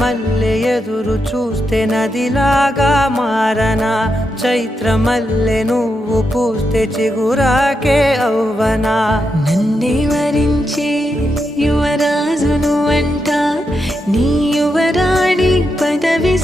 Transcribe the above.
మల్లె ఎదురు చూస్తే నదిలాగా మారనా, చైత్రమల్లె నువ్వు పూస్తే చిగురాకే అవ్వనా. నన్నే వరించే యువరాజును అంట నీ యువరాణి పదవి